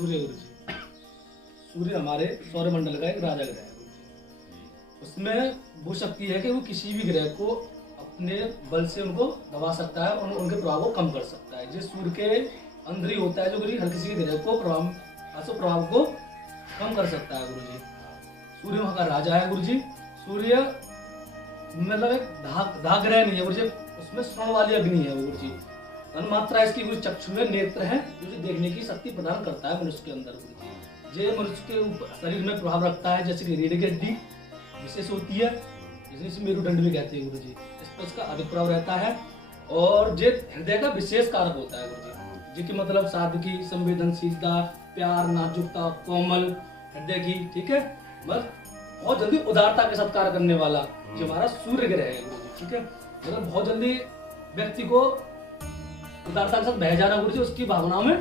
सूर्य गुरु जी, सूर्य हमारे सौरमंडल का एक राजा ग्रह है गुरु जी। उसमें वो शक्ति है कि वो किसी भी ग्रह को अपने बल से उनको दबा सकता है और उनके प्रभाव को कम कर सकता है। जो सूर्य के अंदर ही होता है जो गुरु जी, हर किसी के ग्रह को प्रभाव को कम कर सकता है गुरु जी। सूर्य वहाँ का राजा है गुरु जी। सूर्य मतलब एक धाग ग्रह नहीं है गुरु जी, उसमें स्वर्ण वाली अग्नि है गुरु जी। तन्मात्रा इसकी गुरु चक्षु में नेत्र है जो देखने की शक्ति प्रदान करता है मनुष्य के अंदर गुरु जी। ये मनुष्य के ऊपर शरीर में प्रभाव रखता है, जैसे कि रीढ़ की हड्डी विशेष होती है, जिसे मेरुदंड भी कहते हैं गुरु जी, इस पर इसका अधिक प्रभाव रहता है। और ये हृदय का विशेष कारक होता है गुरु जी, जिसकी मतलब सादगी, संवेदनशीलता, प्यार, नाजुकता, कोमल हृदय की, ठीक है, बस बहुत जल्दी उदारता के साथ कार्य करने वाला जो हमारा सूर्य ग्रह है गुरु जी, ठीक है। मतलब बहुत जल्दी व्यक्ति को उदारता के साथ बह जाना गुरु जी, उसकी भावनाओं में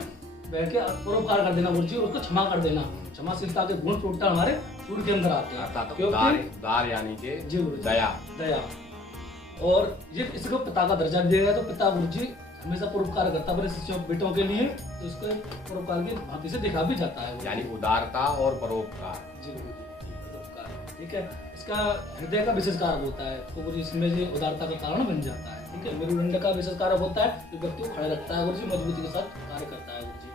बह के परोपकार कर देना गुरु जी, उसको क्षमा कर देना, क्षमाशीलता के गुण टोटल हमारे सूर्य के अंदर आते हैं, क्योंकि दार यानी कि जी गुरु जी, दया। और ये इसको पिता का दर्जा दिया गया, तो पिता गुरु जी हमेशा परोपकार करता है अपने शिष्यों बेटों के लिए, तो इसको परोपकार की भांति से देखा भी जाता है, यानी उदारता और परोपकार। जी गुरु जी, परोपकार, ठीक है। इसका हृदय का विशेष कारक होता है, तो गुरु जी इसमें ये उदारता का कारण बन जाता है, ठीक है। मेरुदंड का विशेष कारक होता है, जो व्यक्ति को खड़े रखता है गुरु जी, मजबूती के साथ कार्य करता है गुरु जी।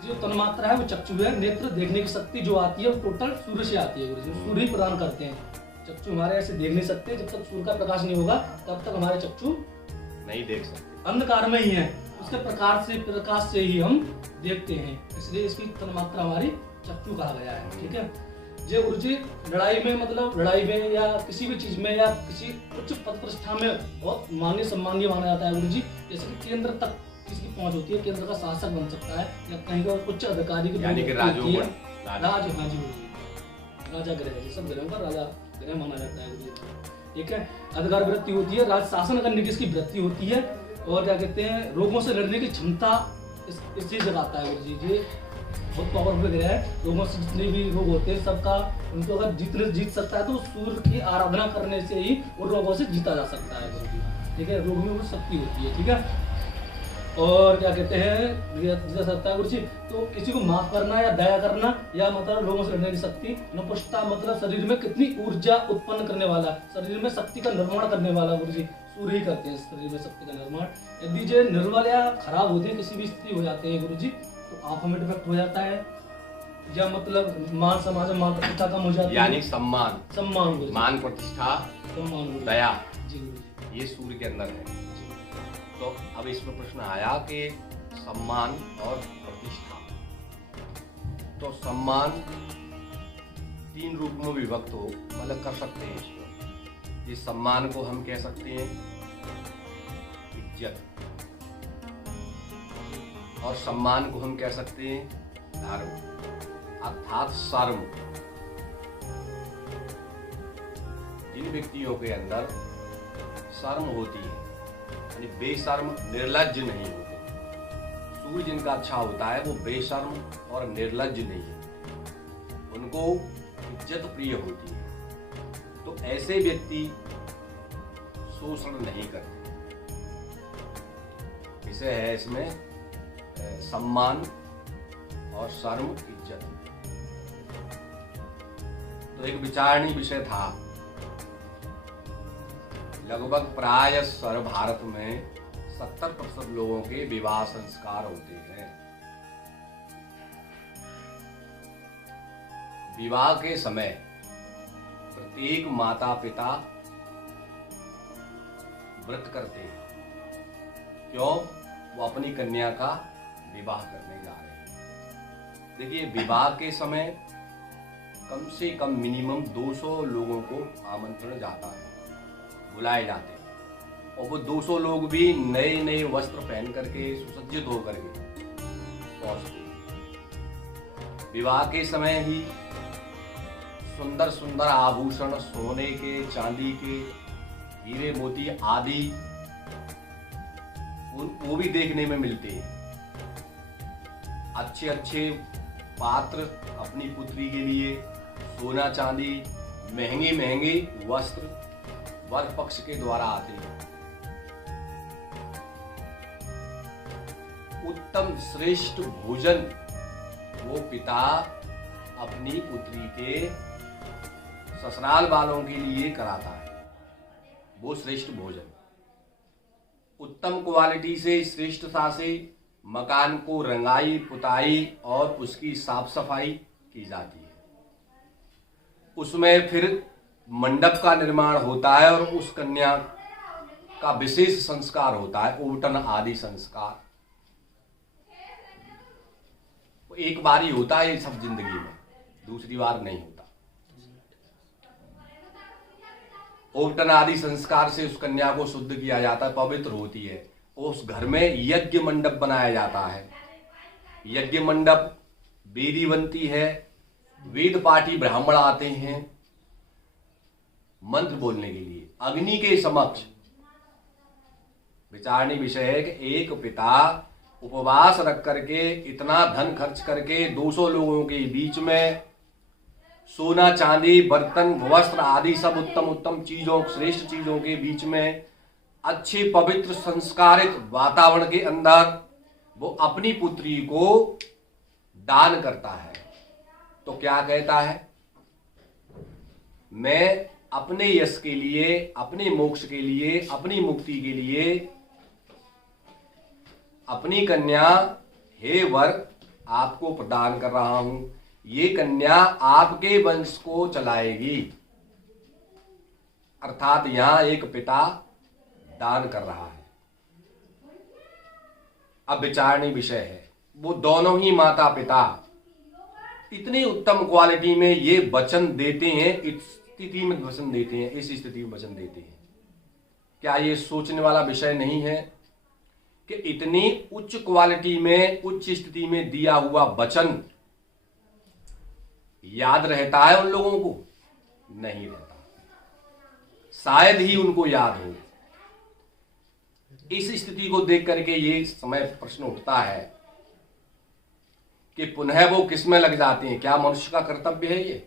जो तन्मात्रा है वो चक्षु है, नेत्र देखने की शक्ति जो आती है वो टोटल सूर्य से आती है गुरु जी, सूर्य ही प्रदान करते हैं। चक्षु हमारे ऐसे देख नहीं सकते, जब तक सूर्य का प्रकाश नहीं होगा तब तक हमारे चक्षु नहीं देख सकते, अंधकार में ही है, उसके प्रकाश से ही हम देखते हैं, इसलिए इसकी तन्मात्रा हमारी चक्षु कहा गया है, ठीक है। जो गुरु जी लड़ाई में या किसी भी चीज में या किसी उच्च पद प्रतिष्ठा में बहुत मान्य सम्मानीय माना जाता है गुरु जी। जैसे कि केंद्र तक किसी की पहुंच होती है, केंद्र का शासक बन सकता है, या कहीं का उच्च अधिकारी की यानी कि राजा हाँ जी गुरु जी, राजा ग्रह है, सब ग्रहों का राजा ग्रह माना जाता है गुरु जी, ठीक है। अधिकार वृत्ति होती है, राज शासन करने की इसकी वृत्ति होती है, और क्या कहते हैं रोगों से लड़ने की क्षमता इस चीज जगाता है गुरु जी। ये बहुत पावरफुल ग्रह है, रोगों से जितने भी रोग होते हैं सबका उनको अगर जीत सकता है तो सूर्य की आराधना करने से ही उन रोगों से जीता जा सकता है गुरु जी, ठीक है। रोग में वो शक्ति होती है, ठीक है। और क्या कहते हैं जीता सकता है गुरु जी। तो किसी को माफ करना या दया करना या मतलब लोगों से लड़ने की शक्ति, नपुंसकता मतलब शरीर में कितनी ऊर्जा उत्पन्न करने वाला, शरीर में शक्ति का निर्माण करने वाला गुरु जी सूर्य ही करते हैं, शरीर में शक्ति का निर्माण। यदि जो निर्बल या खराब होते हैं, किसी भी स्थिति हो जाते हैं गुरु जी, तो आंखों में डिफेक्ट हो जाता है, या मतलब मान समाज में मान प्रतिष्ठा कम हो जाती है, यानी सम्मान गुरु जी, मान प्रतिष्ठा, सम्मान, दया, जी गुरु जी, ये सूर्य के अंदर है। तो अब इसमें प्रश्न आया कि सम्मान और प्रतिष्ठा, तो सम्मान 3 रूप में विभक्त हो, मतलब कर सकते हैं इसको। इस सम्मान को हम कह सकते हैं इज्जत, और सम्मान को हम कह सकते हैं धर्म अर्थात शर्म। जिन व्यक्तियों के अंदर शर्म होती है, यानी बेशर्म निर्लज्ज नहीं होते, सूर्य जिनका अच्छा होता है वो बेशर्म और निर्लज्ज नहीं है, उनको इज्जत प्रिय होती है, तो ऐसे व्यक्ति शोषण नहीं करते। विषय है इसमें सम्मान और शर्म, इज्जत। तो एक विचारणीय विषय था, लगभग प्राय सर्व भारत में 70% लोगों के विवाह संस्कार होते हैं। विवाह के समय प्रत्येक माता पिता व्रत करते हैं, क्यों? वो अपनी कन्या का विवाह करने जा रहे हैं। देखिए, विवाह के समय कम से कम मिनिमम 200 लोगों को आमंत्रण जाता है, बुलाए जाते हैं, और वो 200 लोग भी नए नए वस्त्र पहन करके सुसज्जित होकर के पहुंचते हैं। विवाह के समय ही सुंदर सुंदर आभूषण, सोने के, चांदी के, हीरे मोती आदि वो भी देखने में मिलते हैं। अच्छे अच्छे पात्र अपनी पुत्री के लिए, सोना चांदी, महंगे महंगे वस्त्र वर पक्ष के द्वारा आते हैं। उत्तम श्रेष्ठ भोजन वो पिता अपनी पुत्री के ससुराल वालों के लिए कराता है वो श्रेष्ठ भोजन। उत्तम क्वालिटी से, श्रेष्ठता से मकान को रंगाई पुताई और उसकी साफ सफाई की जाती है। उसमें फिर मंडप का निर्माण होता है और उस कन्या का विशेष संस्कार होता है, ओवटन आदि संस्कार। एक बार ही होता है ये सब जिंदगी में, दूसरी बार नहीं होता। ओवटन आदि संस्कार से उस कन्या को शुद्ध किया जाता है, पवित्र होती है। उस घर में यज्ञ मंडप बनाया जाता है। यज्ञ मंडप वेदी बनती है, वेद पाठी ब्राह्मण आते हैं मंत्र बोलने के लिए अग्नि के समक्ष। विचारणी विषय है कि एक पिता उपवास रख करके इतना धन खर्च करके 200 लोगों के बीच में सोना चांदी बर्तन वस्त्र आदि सब उत्तम उत्तम चीजों, श्रेष्ठ चीजों के बीच में अच्छे पवित्र संस्कारित वातावरण के अंदर वो अपनी पुत्री को दान करता है। तो क्या कहता है, मैं अपने यश के लिए, अपने मोक्ष के लिए, अपनी मुक्ति के लिए अपनी कन्या हे वर आपको प्रदान कर रहा हूं। ये कन्या आपके वंश को चलाएगी। अर्थात यहां एक पिता दान कर रहा है। अब विचारणी विषय है, वो दोनों ही माता पिता इतनी उत्तम क्वालिटी में ये वचन देते हैं, इस स्थिति में वचन देते हैं, इस स्थिति में वचन देते हैं। क्या ये सोचने वाला विषय नहीं है कि इतनी उच्च क्वालिटी में, उच्च स्थिति में दिया हुआ वचन याद रहता है उन लोगों को? नहीं रहता। शायद ही उनको याद हो। इस स्थिति को देख करके ये समय प्रश्न उठता है कि पुनः वो किसमें लग जाते हैं? क्या मनुष्य का कर्तव्य है ये?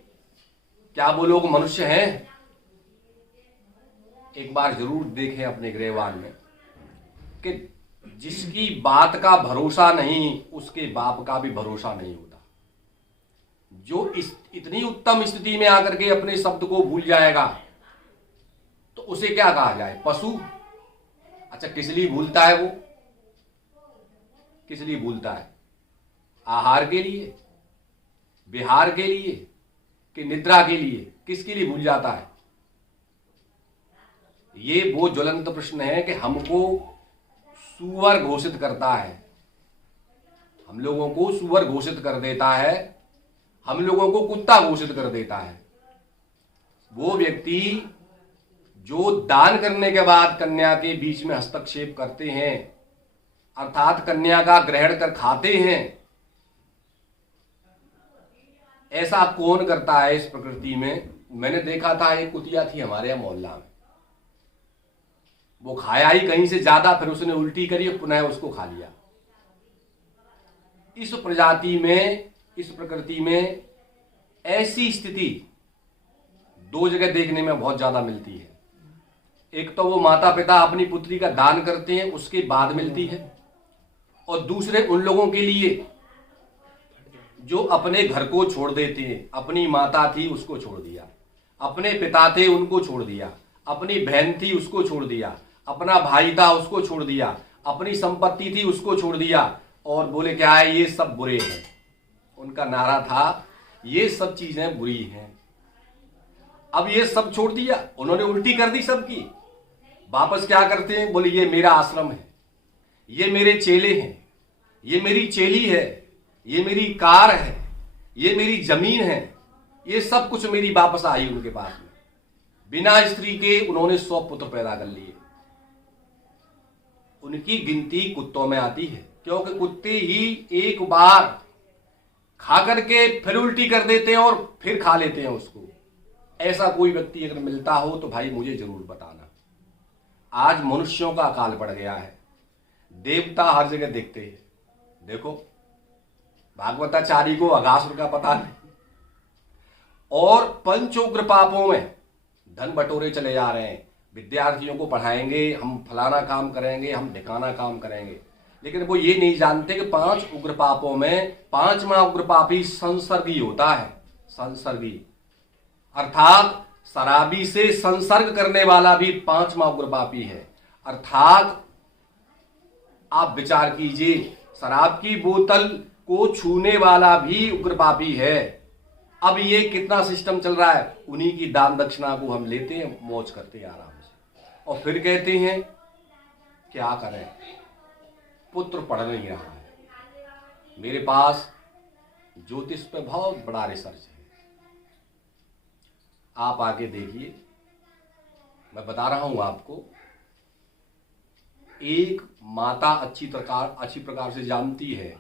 क्या वो लोग मनुष्य हैं? एक बार जरूर देखें अपने गृहवान में कि जिसकी बात का भरोसा नहीं, उसके बाप का भी भरोसा नहीं होता। जो इतनी उत्तम स्थिति में आकर के अपने शब्द को भूल जाएगा तो उसे क्या कहा जाए? पशु? अच्छा, किस लिए भूलता है वो? किस लिए भूलता है? आहार के लिए, विहार के लिए कि निद्रा के लिए? किसके लिए भूल जाता है? ये वो ज्वलंत प्रश्न है कि हमको सुअर घोषित करता है, हम लोगों को सुअर घोषित कर देता है, हम लोगों को कुत्ता घोषित कर देता है। वो व्यक्ति जो दान करने के बाद कन्या के बीच में हस्तक्षेप करते हैं, अर्थात कन्या का ग्रहण कर खाते हैं, ऐसा कौन करता है इस प्रकृति में? मैंने देखा था, एक कुतिया थी हमारे यहाँ मोहल्ला में, वो खाया ही कहीं से ज्यादा, फिर उसने उल्टी करी और पुनः उसको खा लिया। इस प्रजाति में, इस प्रकृति में ऐसी स्थिति दो जगह देखने में बहुत ज्यादा मिलती है। एक तो वो माता पिता अपनी पुत्री का दान करते हैं, उसके बाद मिलती है, और दूसरे उन लोगों के लिए जो अपने घर को छोड़ देते हैं। अपनी माता थी उसको छोड़ दिया, अपने पिता थे उनको छोड़ दिया, अपनी बहन थी उसको छोड़ दिया, अपना भाई था उसको छोड़ दिया, अपनी संपत्ति थी उसको छोड़ दिया, और बोले क्या है, ये सब बुरे हैं। उनका नारा था ये सब चीजें बुरी हैं। अब ये सब छोड़ दिया, उन्होंने उल्टी कर दी सबकी। वापस क्या करते हैं? बोले ये मेरा आश्रम है, ये मेरे चेले हैं, ये मेरी चेली है, ये मेरी कार है, ये मेरी जमीन है, ये सब कुछ मेरी वापस आई उनके पास में। बिना स्त्री के उन्होंने 100 पुत्र पैदा कर लिए। उनकी गिनती कुत्तों में आती है, क्योंकि कुत्ते ही एक बार खा करके फिर उल्टी कर देते हैं और फिर खा लेते हैं उसको। ऐसा कोई व्यक्ति अगर मिलता हो तो भाई मुझे जरूर बताना। आज मनुष्यों का अकाल पड़ गया है, देवता हर जगह दिखते हैं। देखो भागवताचारी को अघासुर का पता नहीं, और पंचोग्र पापों में धन बटोरे चले जा रहे हैं। विद्यार्थियों को पढ़ाएंगे, हम फलाना काम करेंगे, हम ढिकाना काम करेंगे, लेकिन वो ये नहीं जानते कि 5 उग्र पापों में 5वां उग्र पापी संसर्गी होता है। संसर्गी अर्थात शराबी से संसर्ग करने वाला भी 5वां उग्र पापी है। अर्थात आप विचार कीजिए, शराब की बोतल को छूने वाला भी उग्र पापी है। अब ये कितना सिस्टम चल रहा है, उन्हीं की दान दक्षिणा को हम लेते हैं, मौज करते हैं आराम से, और फिर कहते हैं क्या करें, पुत्र पढ़ नहीं रहा है। मेरे पास ज्योतिष पे बहुत बड़ा रिसर्च है, आप आके देखिए, मैं बता रहा हूं आपको। एक माता अच्छी प्रकार से जानती है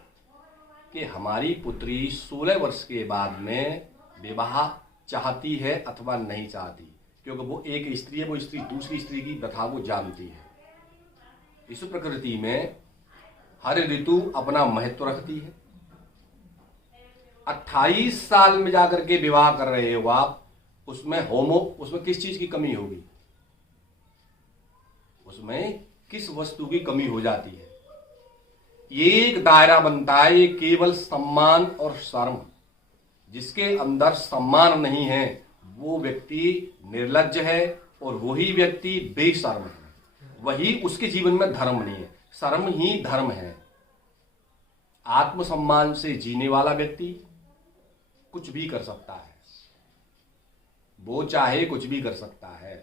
कि हमारी पुत्री 16 वर्ष के बाद में विवाह चाहती है अथवा नहीं चाहती, क्योंकि वो एक स्त्री है, वो स्त्री दूसरी स्त्री की प्रथा को जानती है। इस प्रकृति में हर ऋतु अपना महत्व रखती है। 28 साल में जाकर के विवाह कर रहे हो आप, उसमें किस चीज की कमी होगी, उसमें किस वस्तु की कमी हो जाती है। ये एक दायरा बनता है, ये केवल सम्मान और शर्म। जिसके अंदर सम्मान नहीं है वो व्यक्ति निर्लज्ज है, और वही व्यक्ति बेशर्म है। वही उसके जीवन में धर्म नहीं है, शर्म ही धर्म है। आत्मसम्मान से जीने वाला व्यक्ति कुछ भी कर सकता है, वो चाहे कुछ भी कर सकता है।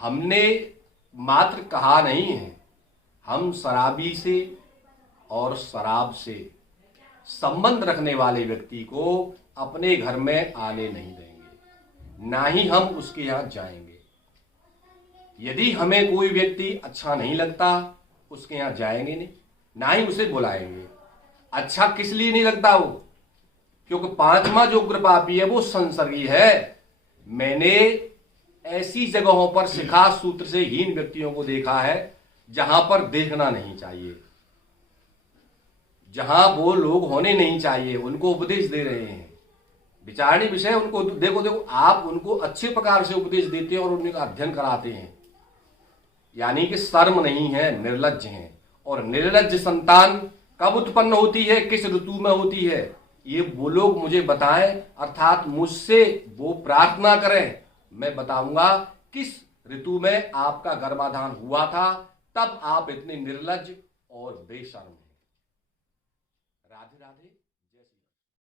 हमने मात्र कहा नहीं है, हम शराबी से और शराब से संबंध रखने वाले व्यक्ति को अपने घर में आने नहीं देंगे, ना ही हम उसके यहां जाएंगे। यदि हमें कोई व्यक्ति अच्छा नहीं लगता, उसके यहां जाएंगे नहीं, ना ही उसे बुलाएंगे। अच्छा किस लिए नहीं लगता वो, क्योंकि 5वां जो उग्र पापी है वो संसर्गी है। मैंने ऐसी जगहों पर शिखा सूत्र से हीन व्यक्तियों को देखा है जहां पर देखना नहीं चाहिए, जहां वो लोग होने नहीं चाहिए, उनको उपदेश दे रहे हैं। विचारणी विषय उनको देखो आप उनको अच्छे प्रकार से उपदेश देते हैं और उनका अध्ययन कराते हैं, यानी कि शर्म नहीं है, निर्लज्ज हैं। और निर्लज्ज संतान कब उत्पन्न होती है, किस ऋतु में होती है, ये वो लोग मुझे बताएं, अर्थात मुझसे वो प्रार्थना करें। मैं बताऊंगा किस ऋतु में आपका गर्भाधान हुआ था, तब आप इतने निर्लज्ज और बेशर्म